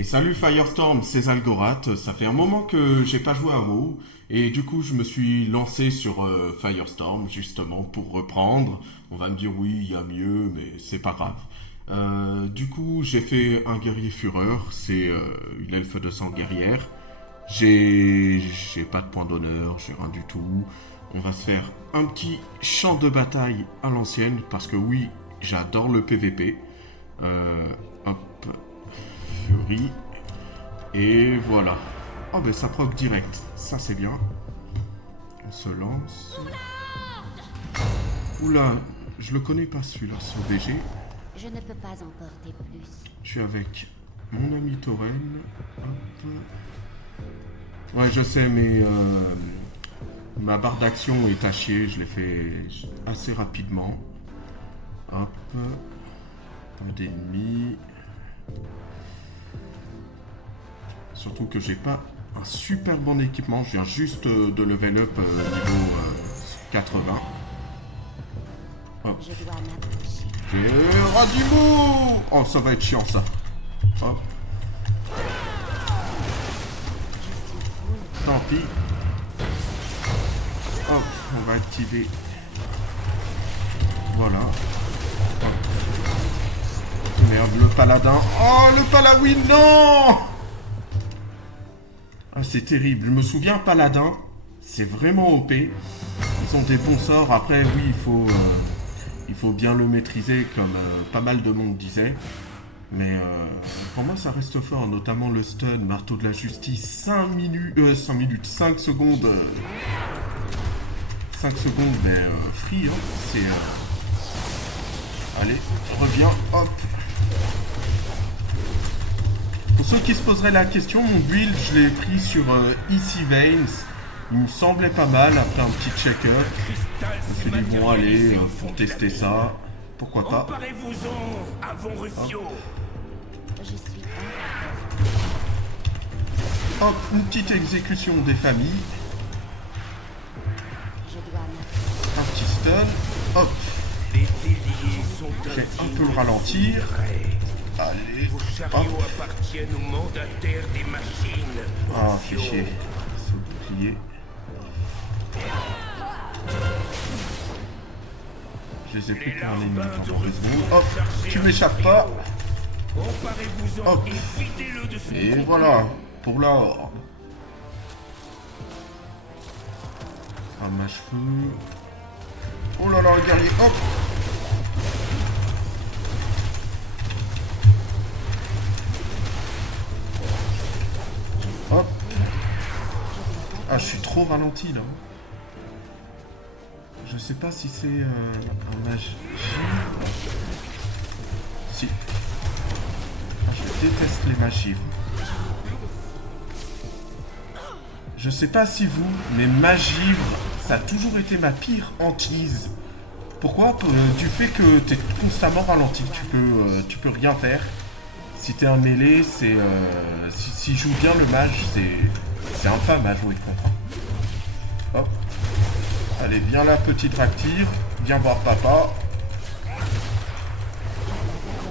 Et salut Firestorm, c'est Zalgorat. Ça fait un moment que j'ai pas joué à WoW et du coup je me suis lancé sur Firestorm justement pour reprendre. On va me dire oui, il y a mieux, mais c'est pas grave. Du coup j'ai fait un guerrier fureur, c'est une elfe de sang guerrière. J'ai pas de point d'honneur, j'ai rien du tout. On va se faire un petit champ de bataille à l'ancienne parce que oui, j'adore le PVP. Hop, Fury. Et voilà. Oh ben ça proc direct. Ça c'est bien. On se lance. Oula, je le connais pas celui-là, son DG. Je ne peux pas en porter plus. Je suis avec mon ami Tauren. Hop. Ouais je sais mais ma barre d'action est à chier. Je l'ai fait assez rapidement. Hop. Pas d'ennemis. Surtout que j'ai pas un super bon équipement. Je viens juste de level up niveau 80. Hop. Je dois m'approcher. Et Radimou. Oh, ça va être chiant ça. Hop. Tant pis. Hop, on va activer. Voilà. Hop. Merde, le paladin. Oh, le paladin, non. Ah, c'est terrible. Je me souviens, paladin, c'est vraiment OP. Ils ont des bons sorts. Après, oui, il faut bien le maîtriser, comme pas mal de monde disait. Mais pour moi, ça reste fort, notamment le stun, marteau de la justice, 5 secondes. 5 secondes, mais free, hein. C'est. Allez, reviens, hop. Pour ceux qui se poseraient la question, mon build, je l'ai pris sur Easy Veins. Il me semblait pas mal après un petit check-up. Je me suis dit, bon, allez, pour tester ça, pourquoi pas. Je suis Hop, une petite exécution des familles. Je dois m'approcher. Un petit stun. Hop, je vais un peu le ralentir. Allez, Vos hop. chariots appartiennent aux mandataires des machines. Ah, fait chier. Ce bouclier. Je les ai pris pour un ennemi pendant 2 secondes. Hop, tu m'échappes pas. Emparez-vous-en Hop. et videz-le de son Et contenu. voilà, pour la horde. Un mâche-feu. Oh là là, le guerrier, hop. Hop. Ah, je suis trop ralenti là. Je sais pas si c'est un mage. Si. Ah, je déteste les mages givres. Je sais pas si vous, mais mage givre, ça a toujours été ma pire hantise. Pourquoi Du fait que t'es constamment ralenti, tu peux rien faire. Si t'es un mêlé, c'est si joue bien le mage, c'est infâme à jouer contre. Hop. Allez, viens là, petite active. Viens voir papa.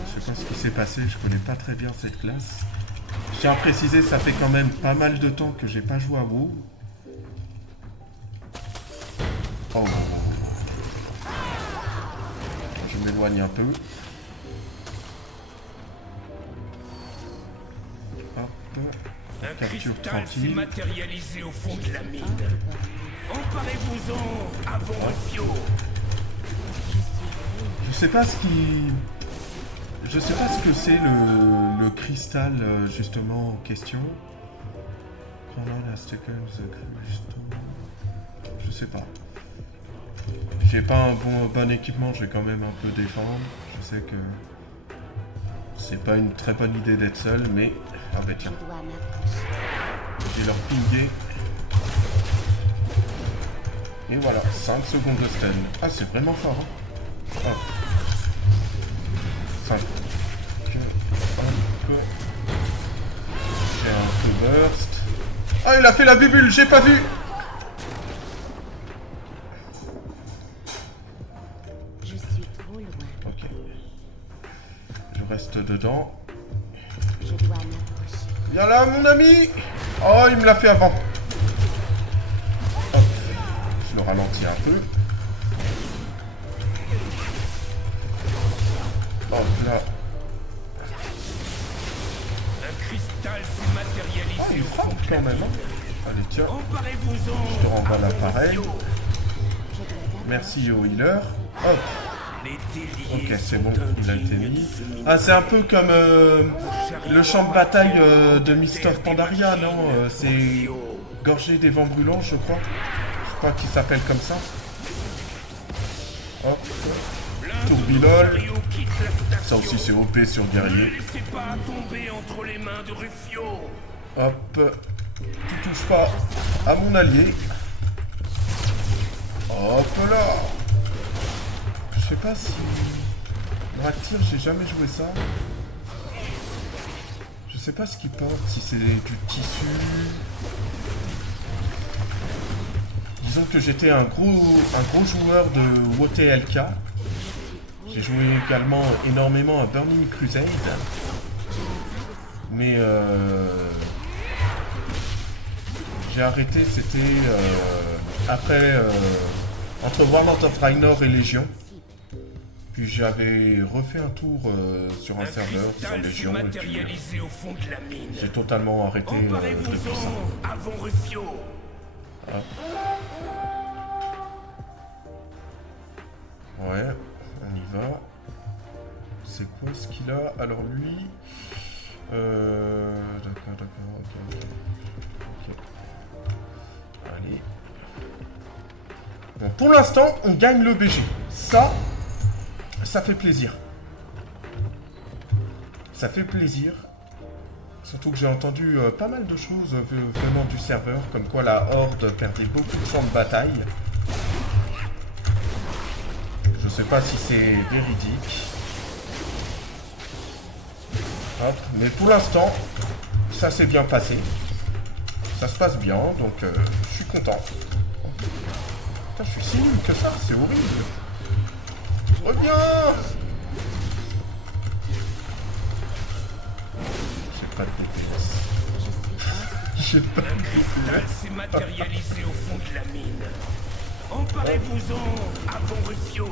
Je sais pas ce qui s'est passé, je connais pas très bien cette classe. Je tiens à préciser, ça fait quand même pas mal de temps que j'ai pas joué à WoW. Oh. Je m'éloigne un peu. Hop. Un Capture cristal s'est tranquille. matérialisé au fond de la mine. Emparez-vous-en avant Rufio. Je sais pas ce qui... Je sais pas ce que c'est le cristal justement en question. Je sais pas. J'ai pas un bon équipement, je vais quand même un peu défendre. Je sais que c'est pas une très bonne idée d'être seul, mais... Ah bah tiens, Je dois m'approcher. je vais leur pinguer. Et voilà, 5 secondes de stun. Ah, c'est vraiment fort, hein. Hop. 5. Hop. J'ai un peu burst. Ah, il a fait la bubule, j'ai pas vu. Je suis trop loin. Ok. Je reste dedans. Je dois m'approcher. Viens là, mon ami. Oh, il me l'a fait avant. Hop. Je le ralentis un peu. Hop là. Un cristal s'est matérialisé Ah, il au fond frappe de la quand même. mine. Hein. Allez, tiens. Emparez-vous-en. Je te renvoie l'appareil. Je dois d'abord Merci au healer. Hop. Les déliés Ok, c'est sont bon, il a été indignes mis. de ce Ah, c'est un peu comme le champ de bataille de Mist of Pandaria, non C'est gorgé des vents brûlants, je crois. Je crois qu'il s'appelle comme ça. Hop. Tourbillol. Ça aussi, c'est OP sur Ne guerrier. laissez pas tomber entre les mains de Rufio. Hop. Tu touches pas à mon allié. Hop là. Je sais pas si... Draktyr, j'ai jamais joué ça. Je sais pas ce qu'il porte, si c'est du tissu. Disons que j'étais un gros joueur de WOTLK. J'ai joué également énormément à Burning Crusade. Mais j'ai arrêté, c'était après entre Warlord of Draenor et Légion. Puis j'avais refait un tour sur un serveur, sur Cristal s'est Légion, et puis matérialisé au fond de la mine. j'ai totalement arrêté depuis ça. Emparez-vous-en avant Rufio. Ouais, on y va. C'est quoi ce qu'il a? Alors lui... D'accord, ok. Allez. Bon, pour l'instant, on gagne le BG. Ça fait plaisir. Ça fait plaisir. Surtout que j'ai entendu pas mal de choses venant du serveur, comme quoi la Horde perdait beaucoup de champs de bataille. Je sais pas si c'est véridique. Hop, mais pour l'instant, ça s'est bien passé. Ça se passe bien, donc je suis content. Putain, je suis si nul que ça, c'est horrible. Reviens! J'ai pas de DPS. J'ai pas de Un DPS. cristal s'est matérialisé au fond de la mine. Emparez-vous-en avant Rufio.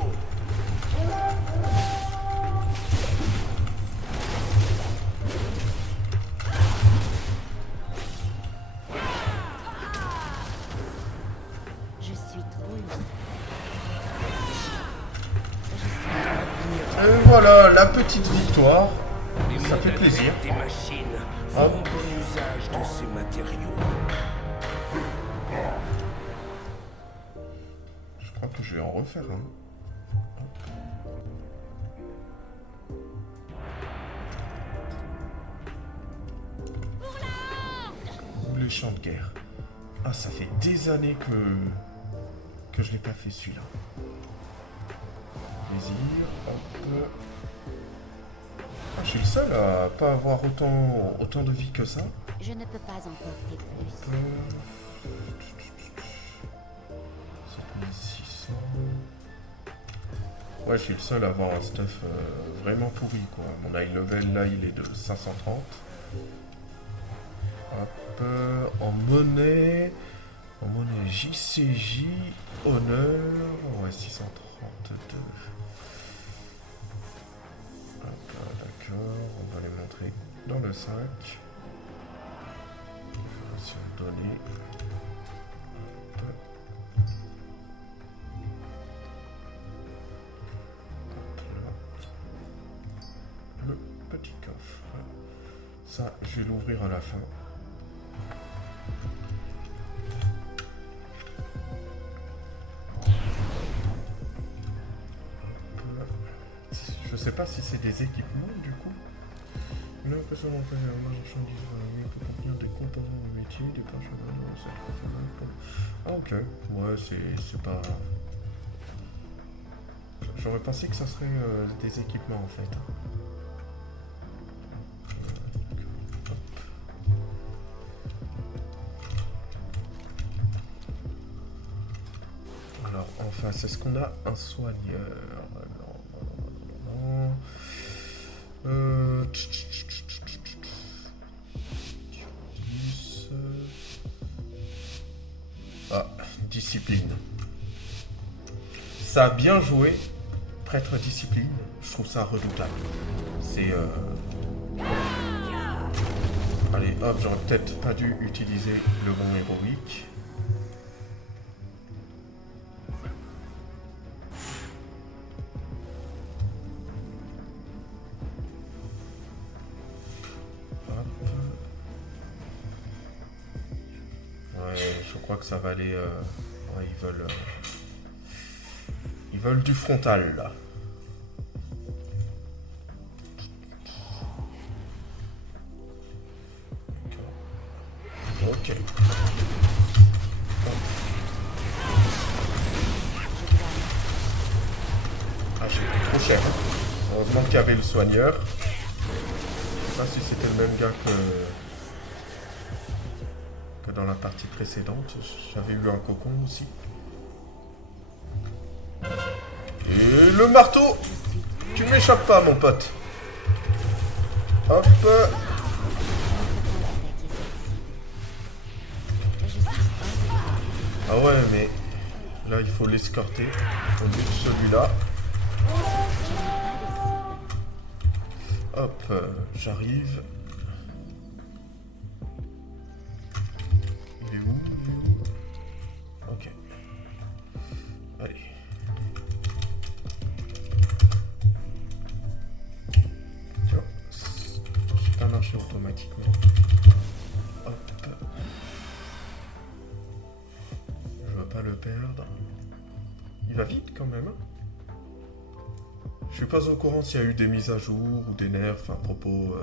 Je suis trop loin. Et voilà, la petite victoire. Les Ça fait plaisir. des machines Hop. font bon usage de ces matériaux. Je crois que je vais en refaire un. Les champs de guerre. Ah, ça fait des années que je l'ai pas fait celui-là. Plaisir, hop. Ah, je suis le seul à pas avoir autant de vie que ça. Je ne peux pas en porter plus. 7600. Ouais, je suis le seul à avoir un stuff vraiment pourri, quoi. Mon high level, là, il est de 530. Hop, en monnaie JCJ, honneur, ouais, 632. Hop, d'accord, on va les montrer dans le sac. Information donnée. Hop. Le petit coffre. Ça, je vais l'ouvrir à la fin. Je sais pas si c'est des équipements du coup. Une impression d'envoyer un marchandise peut contenir des composants de métier, des parchemins, Ah ok, ouais c'est pas... J'aurais pensé que ça serait des équipements en fait. Alors enfin, c'est ce qu'on a, un soigneur. Non. Ah, discipline. Ça a bien joué. Prêtre discipline. Je trouve ça redoutable. C'est... Allez, hop, j'aurais peut-être pas dû utiliser le bon héroïque. Je crois que ça va aller... Ouais, ils veulent du frontal, là. Ok. Ah, j'ai pris trop cher. Heureusement qu'il y avait le soigneur. Je sais pas si c'était le même gars que dans la partie précédente. J'avais eu un cocon aussi. Et le marteau! Tu ne m'échappes pas, mon pote. Hop. Ah ouais, mais là, il faut l'escorter. On dit celui-là. Hop, j'arrive. Il est où? Ok. Allez. Tiens, c'est pas marché automatiquement. Hop. Je veux pas le perdre. Il va vite quand même. Je suis pas au courant s'il y a eu des mises à jour ou des nerfs à propos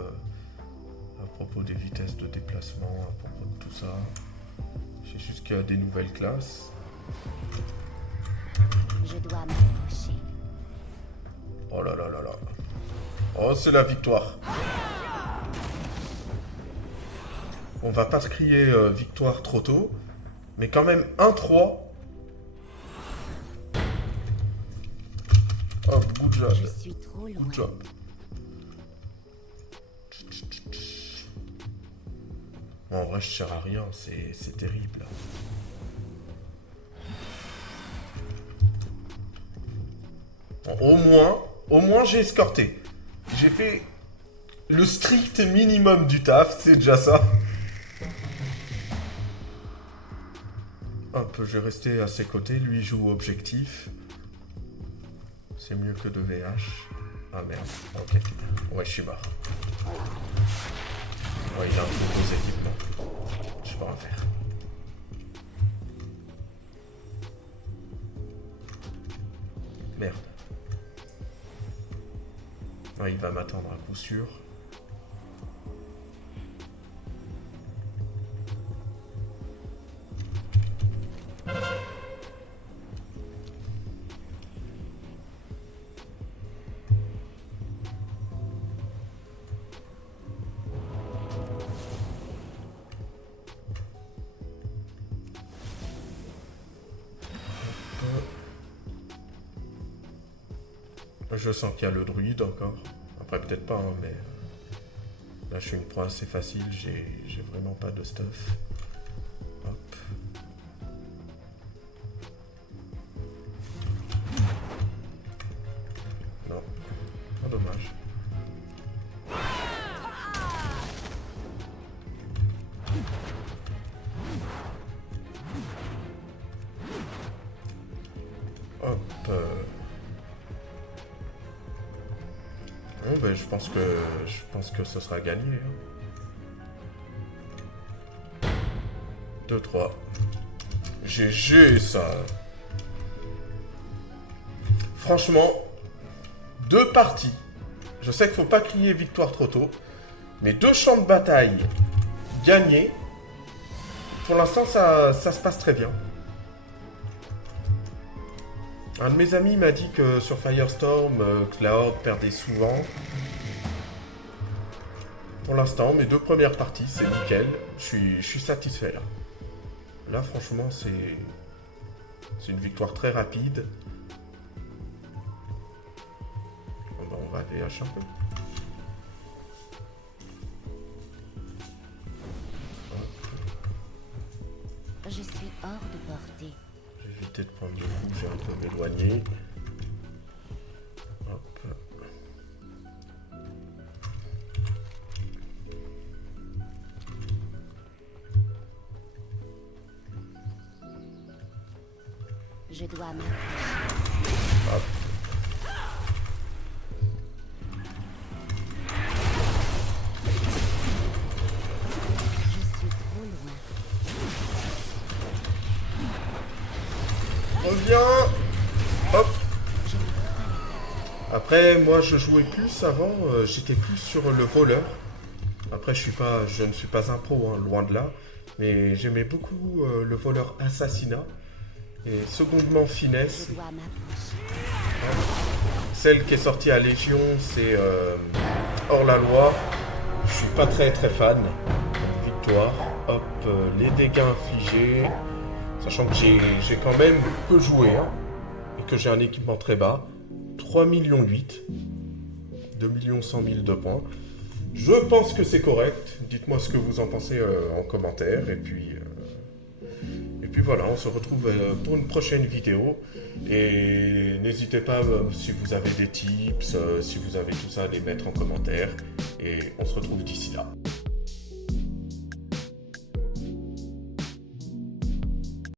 des vitesses de déplacement, à propos de tout ça. Je sais juste qu'il y a des nouvelles classes. Je dois m'approcher. Oh là là là là. Oh, c'est la victoire. On va pas se crier victoire trop tôt, mais quand même 1-3. Oh, good job. Je suis trop loin. Good job. En vrai, je sers à rien, c'est terrible. Bon, au moins j'ai escorté. J'ai fait le strict minimum du taf, c'est déjà ça. Hop, je vais rester à ses côtés, lui joue objectif. C'est mieux que de VH. Ah merde, ok. Ouais, je suis mort. Ouais, il a un peu gros équipement. Je peux rien faire. Merde. Ah, il va m'attendre à coup sûr. Je sens qu'il y a le druide encore. Après, peut-être pas, hein, mais... Là, je suis une proie assez facile. J'ai vraiment pas de stuff. Hop. Non. Ah, dommage. Hop. Bon, ben, je pense que ce sera gagné. Hein. 2-3. GG, ça. Franchement, 2 parties. Je sais qu'il faut pas crier victoire trop tôt, mais 2 champs de bataille gagnés. Pour l'instant, ça se passe très bien. Un de mes amis m'a dit que sur Firestorm, que la Horde perdait souvent. Pour l'instant, mes 2 premières parties, c'est nickel. Je suis satisfait là. Là, franchement, c'est une victoire très rapide. Bon, ben, on va VH un peu. Je suis hors de portée. Je vais éviter de prendre le coup, j'ai un peu m'éloigner. Hop. Je dois m'approcher. Hop. Je suis trop loin. Reviens. Hop. Après, moi, je jouais plus avant. J'étais plus sur le voleur. Après, je ne suis pas un pro, hein, loin de là. Mais j'aimais beaucoup le voleur assassinat. Et secondement, finesse. Je dois m'approcher. Celle qui est sortie à Légion, c'est hors-la-loi. Je suis pas très fan. Victoire. Hop, les dégâts infligés. Sachant que j'ai quand même peu joué. Hein, et que j'ai un équipement très bas. 3,8 millions. 2 100 000 de points. Je pense que c'est correct. Dites-moi ce que vous en pensez en commentaire. Et puis voilà, on se retrouve pour une prochaine vidéo. Et n'hésitez pas, si vous avez des tips, si vous avez tout ça, à les mettre en commentaire. Et on se retrouve d'ici là.